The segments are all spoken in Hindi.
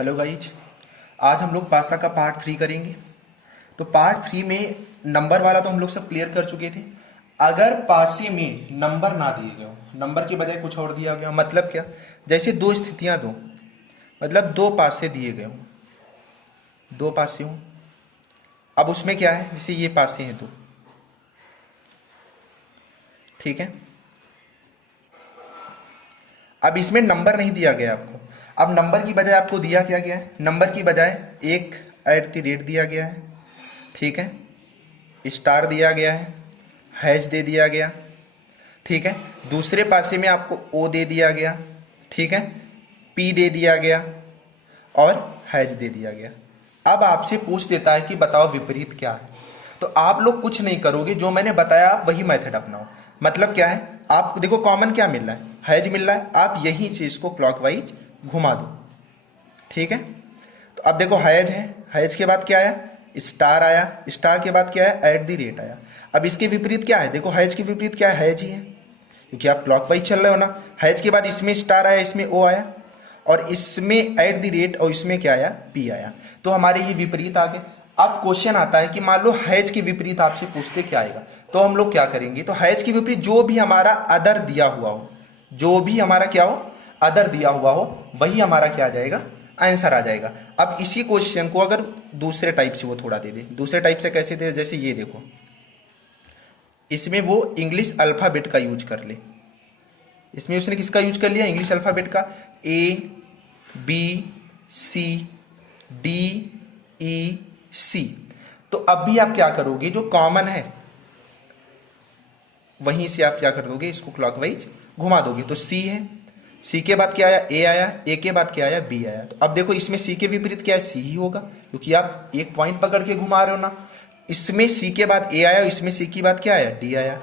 हेलो गाइज, आज हम लोग पासा का पार्ट 3 करेंगे। तो पार्ट 3 में नंबर वाला तो हम लोग सब क्लियर कर चुके थे। अगर पासे में नंबर ना दिए गए हो, नंबर के बजाय कुछ और दिया गया, मतलब क्या, जैसे दो स्थितियां दो, मतलब दो पासे दिए गए हो, दो पासे हो। अब उसमें क्या है, जैसे ये पासे हैं दो, ठीक है। अब इसमें नंबर नहीं दिया गया आपको। अब नंबर की बजाय आपको दिया क्या गया है, नंबर की बजाय एक @ दिया गया है, ठीक है, स्टार दिया गया है, हैश दे दिया गया, ठीक है। दूसरे पासे में आपको ओ दे दिया गया, ठीक है, पी दे दिया गया और हैश दे दिया गया। अब आपसे पूछ देता है कि बताओ विपरीत क्या है। तो आप लोग कुछ नहीं करोगे, जो मैंने बताया आप वही मेथड अपनाओ। मतलब क्या है, आप देखो कॉमन क्या मिल रहा है, हैज मिल रहा है, आप यहीं से इसको क्लॉकवाइज घुमा दो, ठीक है। तो अब देखो हैज है, हैज के बाद क्या आया, स्टार आया, स्टार के बाद क्या है, @ आया। अब इसके विपरीत क्या है, देखो हैज के विपरीत क्या है, हैज ही है, क्योंकि आप क्लॉकवाइज चल रहे हो ना। हैज के बाद इसमें स्टार आया, इसमें ओ आया, और इसमें @ और इसमें क्या आया, पी आया। तो हमारे ये विपरीत आ गए। अब क्वेश्चन आता है कि मान लो हैज के विपरीत आपसे पूछते क्या आएगा, तो हम लोग क्या करेंगे, तो हैज के विपरीत जो भी हमारा अदर दिया हुआ हो, जो भी हमारा क्या हो, अदर दिया हुआ हो, वही हमारा क्या आ जाएगा, आंसर आ जाएगा। अब इसी क्वेश्चन को अगर दूसरे टाइप से वो थोड़ा दे दे, दूसरे टाइप से कैसे दे, जैसे ये देखो, इसमें वो इंग्लिश अल्फ़ाबेट का यूज कर ले। इसमें उसने किसका यूज कर लिया, इंग्लिश अल्फ़ाबेट का, ABCDEC। तो अब भी आप क्या करोगे, जो कॉमन है वहीं से आप क्या कर दोगे, इसको क्लॉकवाइज घुमा दोगे। तो C है, C के बाद क्या आया, A आया, A के बाद क्या आया, B आया। तो अब देखो इसमें C के विपरीत क्या है, C ही होगा, क्योंकि आप एक पॉइंट पकड़ के घुमा रहे हो ना। इसमें C के बाद A आया, इसमें C के बाद क्या आया, D आया,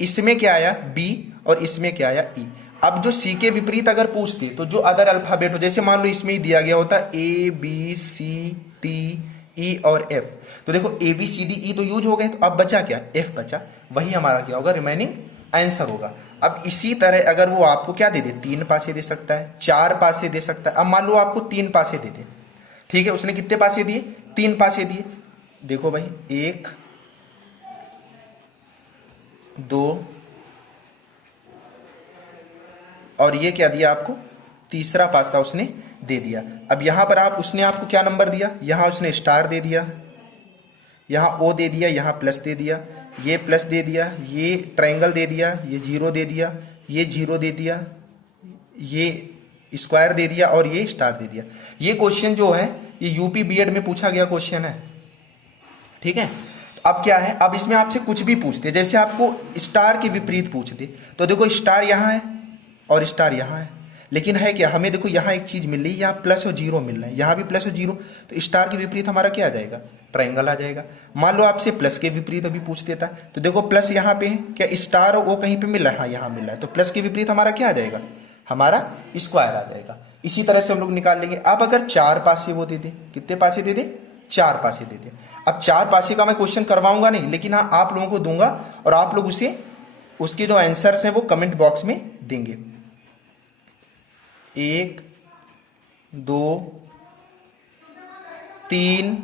इसमें क्या आया, B, और इसमें क्या आया, E। अब जो C के विपरीत अगर पूछते तो जो अदर अल्फाबेट हो, जैसे मान लो इसमें ही दिया गया होता ABCDE और F, तो देखो ABCDE तो यूज हो गए, तो अब बचा क्या, F बचा, वही हमारा क्या होगा, रिमेनिंग आंसर होगा। अब इसी तरह अगर वो आपको क्या दे दे, 3 पासे दे सकता है, 4 पासे दे सकता है। अब मान लो आपको 3 पासे दे दे, ठीक है, उसने कितने पासे दिए, 3 पासे दिए। देखो भाई, 1 2 और ये क्या दिया आपको, तीसरा पासा उसने दे दिया। अब यहां पर आप, उसने आपको क्या नंबर दिया, यहां उसने स्टार दे दिया, यहां ओ दे दिया, यहां प्लस दे दिया, ये प्लस दे दिया, ये ट्रायंगल दे दिया, ये 0 दे दिया, ये 0 दे दिया, ये स्क्वायर दे दिया और ये स्टार दे दिया। ये क्वेश्चन जो है ये यूपी बीएड में पूछा गया क्वेश्चन है, ठीक है। अब क्या है, अब इसमें आपसे कुछ भी पूछते, जैसे आपको स्टार के विपरीत पूछते, तो देखो स्टार यहाँ है और स्टार यहाँ है, लेकिन है क्या, हमें देखो यहाँ एक चीज मिल रही है, यहाँ प्लस और 0 मिल रहा है, यहाँ भी प्लस और 0, तो स्टार के विपरीत हमारा क्या आ जाएगा, ट्रायंगल आ जाएगा। मान लो आपसे प्लस के विपरीत अभी पूछ देता है, तो देखो प्लस यहाँ पे है, क्या स्टार और वो कहीं पे मिल रहा है, हाँ यहाँ मिल रहा है, तो प्लस के विपरीत हमारा क्या आ जाएगा, हमारा स्क्वायर आ जाएगा। इसी तरह से हम लोग निकाल लेंगे। अब अगर 4 पासे वो दे दे, कितने पासे दे दे, 4 पासे दे दे। अब 4 पासे का मैं क्वेश्चन करवाऊंगा नहीं, लेकिन हाँ आप लोगों को दूंगा और आप लोग उसे, उसके जो आंसर्स हैं वो कमेंट बॉक्स में देंगे। 1 2 3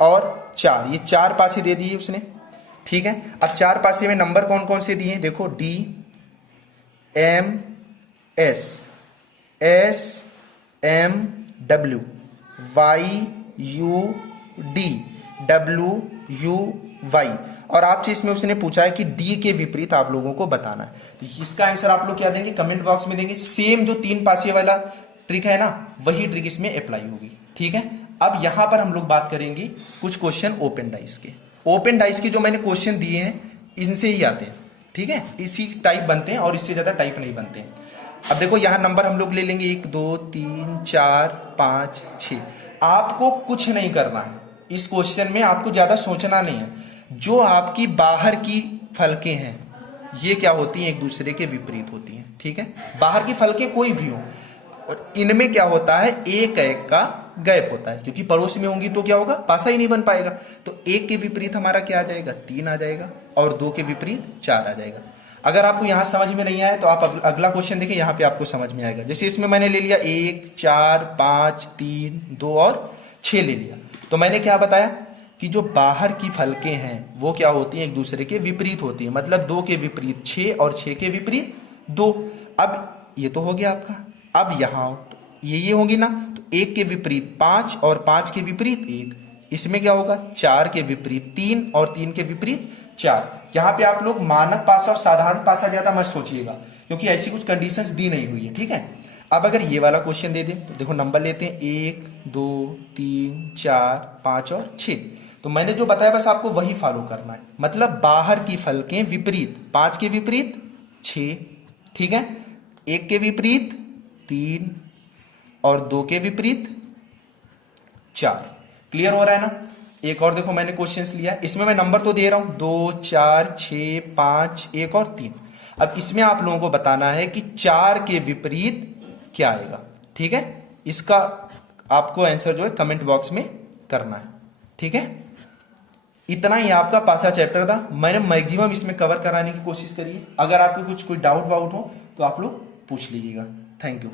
और 4, ये 4 पासे दे दिए उसने, ठीक है। अब 4 पासे में नंबर कौन कौन से दिए, देखो D M S S M W Y U D W U Y, और आपसे इसमें उसने पूछा है कि डी के विपरीत आप लोगों को बताना है। तो इसका आंसर आप लोग क्या देंगे, कमेंट बॉक्स में देंगे। सेम जो 3 पासे वाला ट्रिक है ना, वही ट्रिक इसमें अप्लाई होगी, ठीक है। अब यहां पर हम लोग बात करेंगे कुछ क्वेश्चन ओपन डाइस के। ओपन डाइस के जो मैंने क्वेश्चन दिए हैं इनसे ही आते हैं, ठीक है, इसी टाइप बनते हैं और इससे ज्यादा टाइप नहीं बनते हैं। अब देखो यहां नंबर हम लोग ले लेंगे 1 2 3 4 5 6। आपको कुछ नहीं करना है इस क्वेश्चन में, आपको ज्यादा सोचना नहीं है। जो आपकी बाहर की फलकें हैं ये क्या होती हैं, एक दूसरे के विपरीत होती हैं, ठीक है। बाहर की फलकें कोई भी हो, और इनमें क्या होता है, एक एक का गैप होता है, क्योंकि पड़ोस में होंगी तो क्या होगा, पासा ही नहीं बन पाएगा। तो 1 के विपरीत हमारा क्या आ जाएगा, 3 आ जाएगा, और 2 के विपरीत 4 आ जाएगा। अगर आपको यहाँ समझ में नहीं आया तो आप अगला क्वेश्चन देखिए, यहाँ पे आपको समझ में आएगा। जैसे इसमें मैंने ले लिया 1, 4, 5, 3, 2 और 6 ले लिया, तो मैंने क्या बताया कि जो बाहर की फलकें हैं वो क्या होती हैं, एक दूसरे के विपरीत होती है। मतलब 2 के विपरीत 6 और 6 के विपरीत 2। अब ये तो हो गया आपका। अब यहाँ ये होंगी ना, तो 1 के विपरीत 5 और 5 के विपरीत 1, इसमें क्या होगा 4 के विपरीत 3 और 3 के विपरीत 4। यहाँ पे आप लोग मानक पासा और साधारण पासा ज्यादा मत सोचिएगा, क्योंकि ऐसी कुछ कंडीशंस दी नहीं हुई है, ठीक है। अब अगर ये वाला क्वेश्चन दे दे तो देखो नंबर लेते हैं 1, 2, 3, 4, 5 और 6। तो मैंने जो बताया बस आपको वही फॉलो करना है। मतलब बाहर की फलकें विपरीत, 5 के विपरीत 6, ठीक है, 1 के विपरीत 3 और 2 के विपरीत 4। क्लियर हो रहा है ना। एक और देखो मैंने क्वेश्चंस लिया, इसमें मैं नंबर तो दे रहा हूं 2, 4, 6, 5, 1 और 3। अब इसमें आप लोगों को बताना है कि 4 के विपरीत क्या आएगा, ठीक है। इसका आपको आंसर जो है कमेंट बॉक्स में करना है, ठीक है। इतना ही आपका पासा चैप्टर था, मैंने मैक्सिमम इसमें कवर कराने की कोशिश करी है। अगर आपको कुछ कोई डाउट वाउट हो तो आप लोग पूछ लीजिएगा। Thank you.